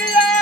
India!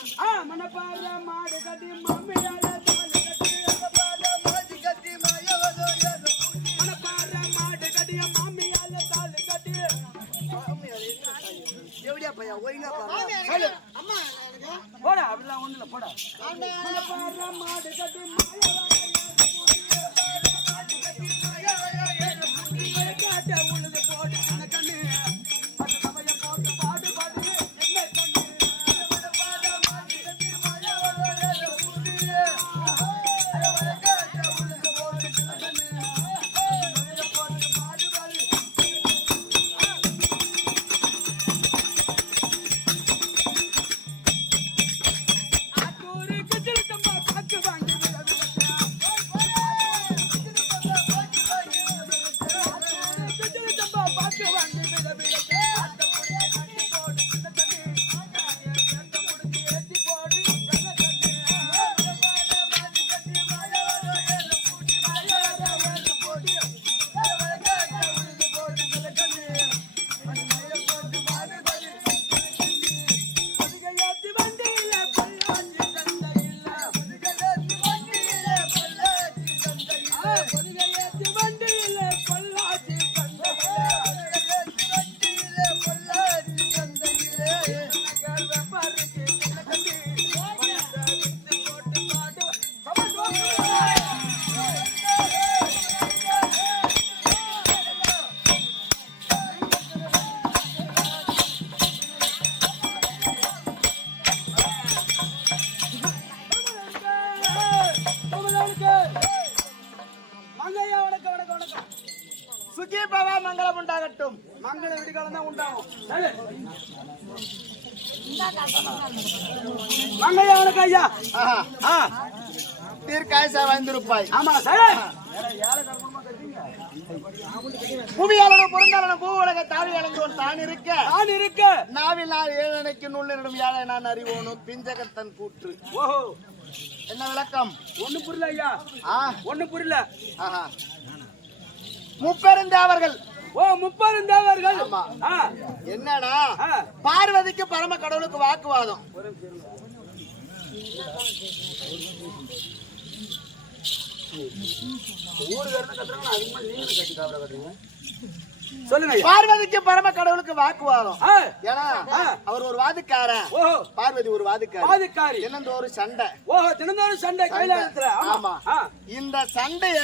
Manapparai மாடு கட்டி மம்மியால தாலி மாடு கட்டி மாமியால தாலி கட்டி எப்படியா பையா ஒழுங்கா போடா அப்படிலாம் ஒண்ணு இல்லை போடா மணப்பாறை மாடு கட்டி மாயால காட்ட உழுது விடிகாலம் தான் உண்டாகும் மங்கையா வணக்கம் ஐயா தீர்க்காயசா வாழ்ந்திருப்பாய் ஆமா சார். புவியாளனும் பொருந்தாளனும் பூ உலக தாவி அடைந்தோன் தான் இருக்க. நான் இருக்க. நாவில் நான் ஏழனைக்கு நுள்ளிடும் யாழை நான் அறிவோனும். பிஞ்சகத்தன் கூற்று. ஓஹோ. என்ன விளக்கம்? ஒண்ணு புரியல ஐயா. ஒண்ணு புரியல. முப்பெருந்தேவர்கள் ஓ முப்பது தேவர்கள் ஆமா. ஆ. என்னடா. பார்வதிக்கு பரம கடவுளுக்கு வாக்குவாதம். சொல்லுங்க பார்வதிக்கு பரம கடவுளுக்கு வாக்குவாதம் ஏன்னா. அவர் ஒரு வாதுக்காரன் ஓஹோ. பார்வதி ஒரு வாதுக்காரி. பாதுக்காரி என்னந்த ஒரு சண்டை. ஓஹோ தினந்தோறும் சண்டை கைலாயத்துல ஆமா. இந்த சண்டைய.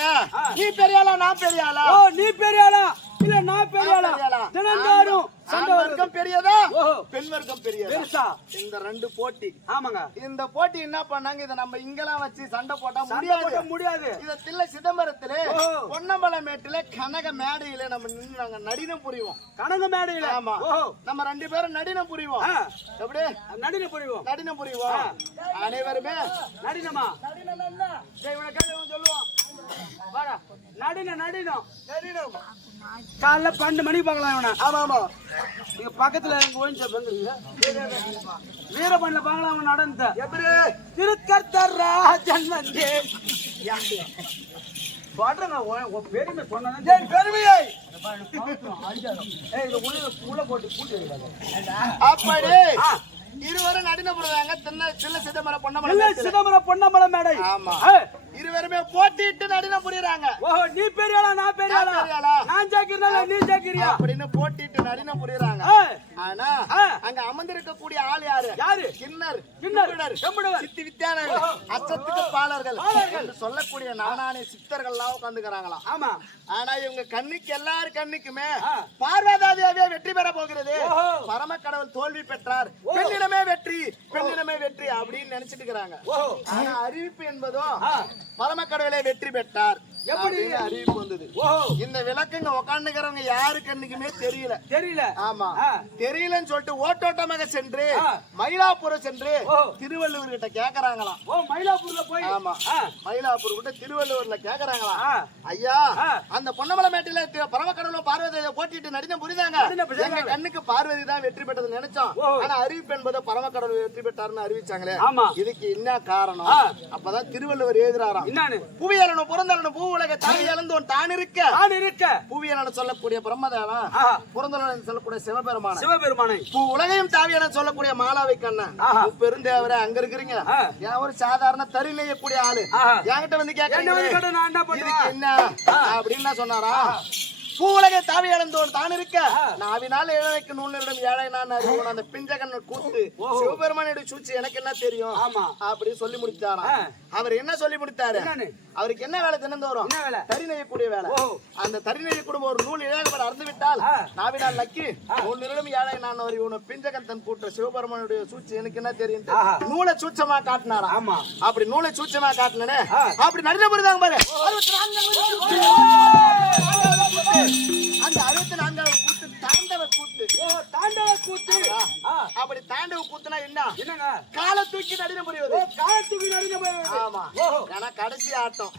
நீ பெரியாளா நான் பெரியாளா? ஓ நீ பெரியாளா? இல்ல நான் பெரியாளா? தினந்தோறும் சண்டை வர்க்கம் பெரியதா? அனைவருக்கும் பெரிய பெருசா. இந்த ரெண்டு போட்டி. ஆமாங்க. இந்த போட்டி என்ன பண்ணாங்க? இத நம்ம இங்கெல்லாம் வச்சு சண்டை போட்டா முடியாது. முடியாது. இத தில்ல சிதம்பரத்திலே. பொன்னம்பலமேட்டில கனக மேடையில நம்ம நின்று நாங்க நடினம் புரிவோம். கணங்க மேடையில? ஆமா. நம்ம ரெண்டு பேரும் நடினம் புரிவோம். எப்படி? நடின புரிவோம். நடினம் புரிவோம். அனைவருமே? நடினமா? சரி, இவனை கேளு, இவன் சொல்லுவான். வாடா. நடின நடினம். நடினம். காலைல பன்னெண்டு மணிக்கு பார்க்கலாம் இவனை. ஆமா ஆமா. இங்க பக்கத்துல எங்க ஒழிஞ்ச வந்துருங்க வீரபண்ணில பார்க்கலாம் அவன் நடந்த. எப்படி? திருக்கர்த்தர் ராஜன் வந்தே. பாடுறங்க பெருமை சொன்னதான் என் பெருமையை! அப்படி. இருவரும் நடினம் புரிவாங்க தின்ன தில்ல சிதம்பரம் இல்ல பொன்னம்பலம் சிதம்பரம் பொன்னம்பலம் மேடை. ஆமா. இருவருமே போட்டிட்டு நடினம் புரியுறாங்க. ஓஹோ நீ பெரியாளா நான் பெரியாளா? நான் ஜாக்கிரதா நீ ஜாக்கிரியா அப்படின்னு போட்டிட்டு நடினம் புரியுறாங்க. ஆனா. அங்க அமர்ந்திருக்கக்கூடிய ஆள் யாரு? யாரு? கிண்ணர். கிண்ணர், செம்புடவர். சித்தி வித்யானவர் அச்சத்துக்கு பாலர்கள். என்று சொல்லக்கூடிய நானானே சித்தர்கள் எல்லாம் உட்காந்துக்கிறாங்களாம் ஆமா. ஆனா இவங்க கண்ணுக்கு எல்லார் கண்ணுக்குமே ஆ. பார்வதாதேவியே வெற்றி பெற போகிறது. பரம கடவுள் தோல்வி பெற்றார். பெண்ணிடமே வெற்றி பெண்ணிடமே அப்படின்னு நினைச்சிட்டு இருக்கிறாங்க. ஆனா அறிவிப்பு என்பதோ ஆ. பரம கடவுளே வெற்றி பெற்றார். எப்படி? அறிவிப்பு வந்தது இந்த விளக்குங்க உட்காந்துக்கிறவங்க யாரு கண்ணுக்குமே தெரியல தெரியல ஆமா. தெரியலன்னு சொல்லிட்டு ஓட்டோட்டமாக சென்று. மயிலாப்பூர் சென்று. திருவள்ளுவர் கிட்ட கேக்குறாங்களாம் ஓ மயிலாப்பூர்ல போய் ஆமா மயிலாப்பூர் கிட்ட திருவள்ளுவர்ல கேக்குறாங்களாம். ஐயா. அந்த பொன்னமலை மேட்டில பரமக்கடவுளும் பார்வதியை போட்டிட்டு புரிதாங்க. எங்க கண்ணுக்கு பார்வதி தான் வெற்றி பெற்றது நினைச்சோம். ஆனா அறிவிப்பு என்பது பரமக்கடவுள் வெற்றி பெற்றாருன்னு அறிவிச்சாங்களே. இதுக்கு என்ன காரணம். அப்பதான் திருவள்ளுவர் எழுதுறாராம் என்னான்னு புவியலனும் புறந்தலனும் பூ உலக தாய் இழந்தோன் தான் இருக்க. நான் இருக்க. புவியலன் சொல்லக்கூடிய பிரம்மதேவன். புறந்தலன் சொல்லக்கூடிய சிவபெருமான. சிவபெருமானை. பூ உலகையும் தாவியன சொல்லக்கூடிய மாலாவை கண்ணன். பெருந்தேவரே அங்க இருக்கிறீங்க. ஏன் ஒரு சாதாரண தறி நெய்யக்கூடிய ஆளு. என்கிட்ட வந்து நான் என்ன அப்படின்னு சொன்னாரா? பூ உலகை தாவி இழந்தோன் தான் இருக்க நாவினால் இழனைக்கு நூலிடம் ஏழை நான் அறிவோன் அந்த பிஞ்சகன் கூத்து சிவபெருமானுடைய சூழ்ச்சி எனக்கு என்ன தெரியும் ஆமா. அப்படின்னு சொல்லி முடிச்சாராம் ஆ. அவர் என்ன சொல்லி முடித்தாரு? அவருக்கு என்ன வேலை தினந்தோறும் என்ன வேலை? தறி நெய்யக்கூடிய வேலை. அந்த தறி நெய்யக்கூடிய ஒரு நூல் இழகவர் அறந்து விட்டால். நாவினால் நக்கி நூல் நிரலும் ஏழை நான் அறிவோன் பிஞ்சகன் தன் கூட்ட சிவபெருமானுடைய சூழ்ச்சி எனக்கு என்ன தெரியும். நூலை சூட்சமா காட்டினாரா ஆமா. அப்படி நூலை சூட்சமா காட்டினே. அப்படி நடின புரிதாங்க பாரு. அந்த அறுபத்தி நான்காவது கூத்து தாண்டவ கூத்து. ஓ தாண்டவ கூத்து. அப்படி தாண்டவ கூத்துனா என்ன? என்னங்க? காலை தூக்கி நடின புரியுது ஓ காலத்துக்கு நடிக்க போய் ஆமா. ஏன்னா கடைசி ஆட்டம்.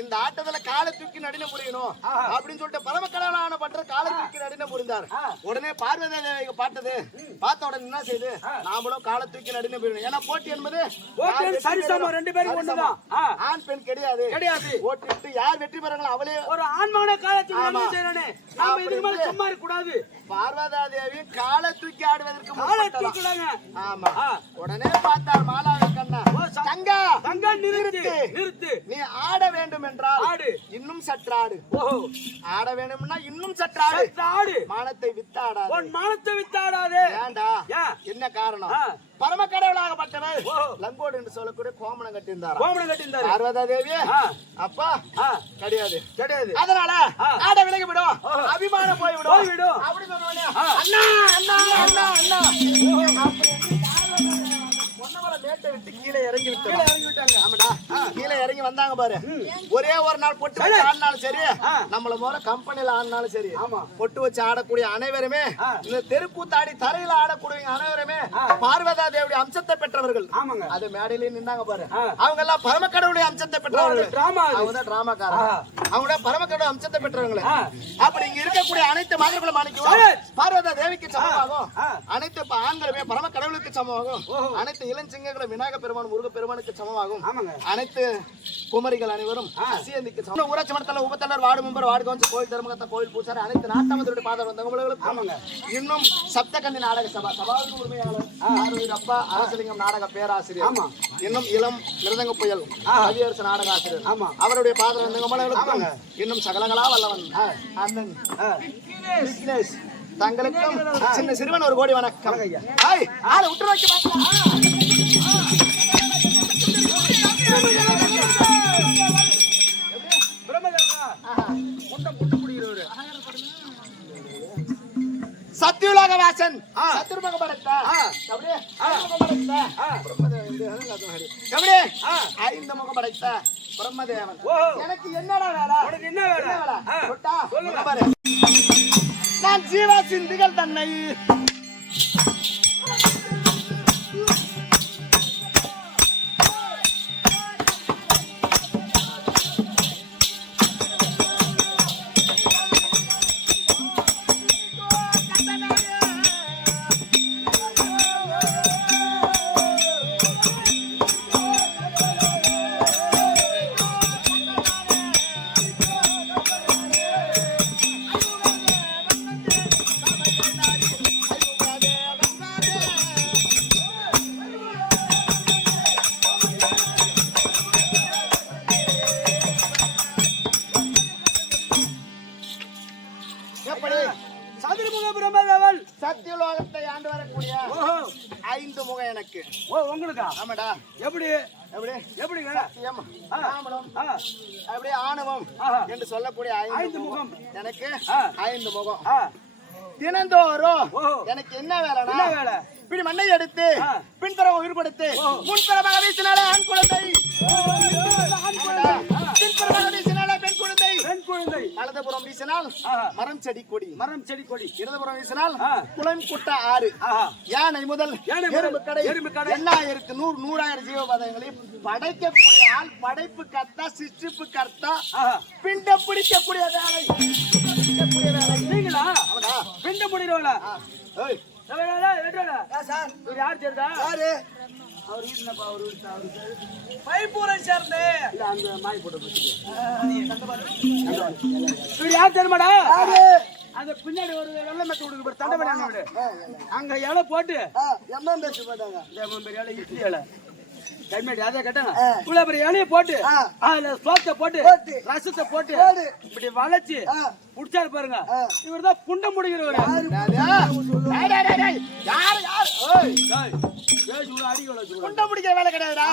இந்த ஆட்டத்துல காலை தூக்கி நடின புரியணும். அப்படின்னு சொல்லிட்டு பரமக்கடலான பற்ற காலை தூக்கி நடின புரிந்தார். உடனே பார்வதி பார்த்தது பார்த்த உடனே என்ன செய்யுது நாமளும் காலை தூக்கி நடின புரியணும் ஏன்னா போட்டி என்பது போட்டி சரிசமம். ரெண்டு பேரும் ஒண்ணுதான். ஆண் பெண் கிடையாது. கிடையாது. ஓட்டிட்டு யார் வெற்றி பெறாங்களோ அவளே. ஒரு ஆண்மான காலத்துக்கு ஆமா. நன்மை செய்யறானே. நாம இதுக்கு மேல சும்மா இருக்க கூடாது பார்வதா தேவி காலை தூக்கி ஆடுவதற்கு காலை. தூக்கலாங்க ஆமா. உடனே பார்த்தார் மாலாவி கண்ணா. தங்கா தங்க நிறுத்து நிறுத்து. நீ ஆட வேண்டும் என்றால் ஆடு. இன்னும் சற்றாடு ஓஹோ. ஆட வேண்டும்னா இன்னும் சற்றாடு சற்று ஆடு. மானத்தை வித்தாடாது. உன் மானத்தை வித்தாடாதே. ஏண்டா? ஏன்? என்ன காரணம். பரம கடவுளாகப்பட்டவர். லங்கோடு என்று சொல்லக்கூடிய கோமணம் கட்டியிருந்தாரா கோமணம் கட்டியிருந்தாரு. பார்வதா தேவி. அப்பா. கிடையாது. கிடையாது. அதனால. ஆட விலகி விடும் அபிமானம் போய்விடும். போய்விடும். அப்படி சொன்னோடனே, ஆ. அண்ணா அண்ணா அண்ணா அண்ணா. அப்படி பொன்னமலை மேட்டை விட்டு கீழே இறங்கி விட்டு இறங்கி விட்டாங்க. ஆமாடா. இறங்கி வந்தாங்க பாரு ஒரே ஒரு நாள் பொட்டு வச்சு ஆடினாலும் சரி. நம்மள போல கம்பெனில ஆடினாலும் சரி ஆமா. பொட்டு வச்சு ஆடக்கூடிய அனைவருமே. இந்த தெருக்கூத்தாடி தரையில ஆடக்கூடிய அனைவருமே. பார்வதா தேவடைய அம்சத்தை பெற்றவர்கள் ஆமாங்க அது மேடையிலே நின்னாங்க பாரு. அவங்க எல்லாம் பரமக்கடவுடைய அம்சத்தை பெற்றவர்கள் அவங்க தான் டிராமாக்காரங்க ஆ. அவங்க பரமக்கடவுள் அம்சத்தை பெற்றவங்களே. அப்படி இங்க இருக்கக்கூடிய அனைத்து மாதிரிகளும் மாணிக்கம். பார்வதா தேவிக்கு சமமாகும். அனைத்து ஆண்களுமே பரம கடவுளுக்கு சமமாகும். அனைத்து இளஞ்சிங்கங்களும் விநாயக பெருமான் முருக பெருமானுக்கு சமமாகும் ஆமாங்க அனைத்து குமரிகள் அனைவரும் சமம் ஊராட்சி மன்றத்தில் உபத்தலைவர் வார்டு மெம்பர் வார்டு கவுன்சில் கோயில் தர்மகத்த கோயில் பூசாரி அனைத்து நாட்டாமதருடைய பாதம் வந்தவங்களுக்கு ஆமாங்க. இன்னும் சப்தகந்தி நாடக சபா சபாவுக்கு உரிமையாளர் ஆரோக்கிய அப்பா அரசலிங்கம் நாடக பேராசிரியர். ஆமா. இன்னும் இளம் மிருதங்க புயல் கவியரசு நாடக ஆசிரியர். ஆமா. அவருடைய பாதம் வந்தவங்களுக்கும் இன்னும் சகலங்களா வல்லவன் அண்ணன். விக்னேஷ். தங்களுக்கும் சின்ன சிறுவன் ஒரு கோடி வணக்கம். ஆளை விட்டு வைக்க பார்க்கலாம். சத்தியுலக வாசன். சத்துருமுக ஆ. ஐந்து முகம் படைத்த ஆ. ஐந்து முகம் படைத்த பிரம்மதேவன். எனக்கு என்னடா வேலை? உனக்கு என்ன வேலை? நான் ஜீவா சிந்துகள் தன்னை. சத்தியலோகத்தை ஆண்டு வரக்கூடிய ஐந்து முகம் எனக்கு ஓ உங்களுக்கா ஆமாடா எப்படி எப்படி சத்தியம் ஆ அப்படியே ஆணவம். என்று சொல்லக்கூடிய ஐந்து ஐந்து முகம். எனக்கு. ஐந்து முகம் தினந்தோறும். எனக்கு என்ன வேலைனா வேலை? இப்படி மண்ணை எடுத்து. பின்புறம் உயிர் கொடுத்து ஓஹோ. முன்புறமாக வீசினாலே ஆண் குழந்தை. பின்புறமாக குழந்தை குழந்தை வலதுபுறம் வீசினால். மரம் செடி கொடி மரம் செடி கொடி இடதுபுறம் வீசினால். குளம் குட்ட ஆறு யானை முதல் எறும்பு கடை எறும்பு கடை. எண்ணாயிரத்து நூறு நூறாயிரம் ஜீவபதங்களையும் படைக்கக்கூடிய ஆள் படைப்பு கர்த்தா சிற்றிப்பு கர்த்தா பிண்ட பிடிக்கக்கூடிய வேலை நீங்களா பிண்ட. ஏய், சார் யார் தெரியுதா அவர் வீட்டுலப்பா அவர் வீட்டுல அவரு பைப்பூரை சேர்ந்து. இல்ல அங்க மாய் போட்டு இவர் யார் தெரியுமாடா? அந்த பின்னாடி ஒரு வெள்ளை மெத்த விடுக்கு பாரு தண்டை பண்ணி விடு அங்க இலை போட்டு ஆ, எம்மா பேச மாட்டாங்க இந்த பெரிய இலை இட்லி இலை. கைமேடி அதை கட்டுங்க இவ்வளவு பெரிய இலையை போட்டு. அதுல சோத்தை போட்டு. ரசத்தை போட்டு போடு. இப்படி வளைச்சு ஆ. புடிச்சாரு பாருங்க. இவர் தான் புண்ட முடிகிறவர் யாரு? புண்டம் பிடிக்கிற வேலை கிடையாதுடா.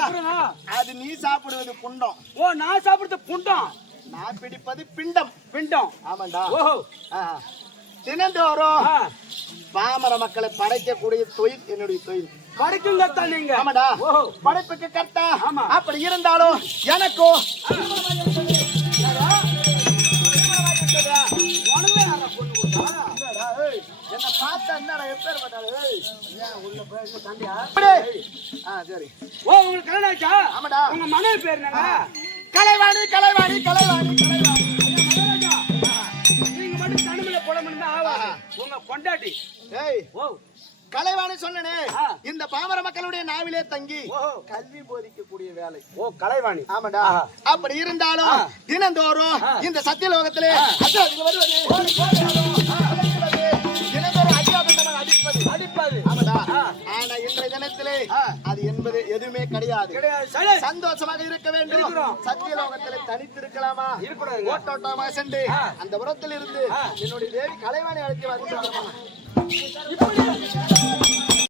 அது நீ சாப்பிடுவது புண்டம் ஓ நான் சாப்பிடுறது புண்டம் நான் பிடிப்பது பிண்டம். பிண்டம். ஆமாண்டா. ஓஹோ. தினந்தோறும் பாமர மக்களை படைக்கக்கூடிய தொழில் என்னுடைய தொழில். வரைக்கும் தான் நீங்க ஆமாடா படைப்புக்கு கர்த்தா. ஆமா. அப்படி இருந்தாலும் எனக்கும் உங்களுக்கு கல்யாணம் ஆச்சா ஆமாடா. உங்க மனைவி பேர் என்னங்க? கலைவாணி கலைவாணி கலைவாணி நீங்க மட்டும் தனிமையில முடியுமா ஆவாது உங்க பொண்டாட்டி. ஏய் ஓ. கலைவாணி சொன்னனே. இந்த பாமர மக்களுடைய நாவிலே தங்கி. கல்வி போதிக்கக்கூடிய வேலை. ஓ கலைவாணி. ஆமாடா. அப்படி இருந்தாலும் தினந்தோறும். இந்த சத்தியலோகத்திலே வருவது. ஆமாடா. ஆனா இன்றைய தினத்திலே. அது என்பது எதுவுமே கிடையாது சந்தோஷமாக இருக்க வேண்டும். சத்தியலோகத்திலே தனித்திருக்கலாமா இருக்கக்கூடாதுங்க. ஓட்டோட்டமாக சென்று. அந்த புறத்தில் இருந்து. என்னுடைய தேவி கலைவாணி அழைத்து வந்து இப்படி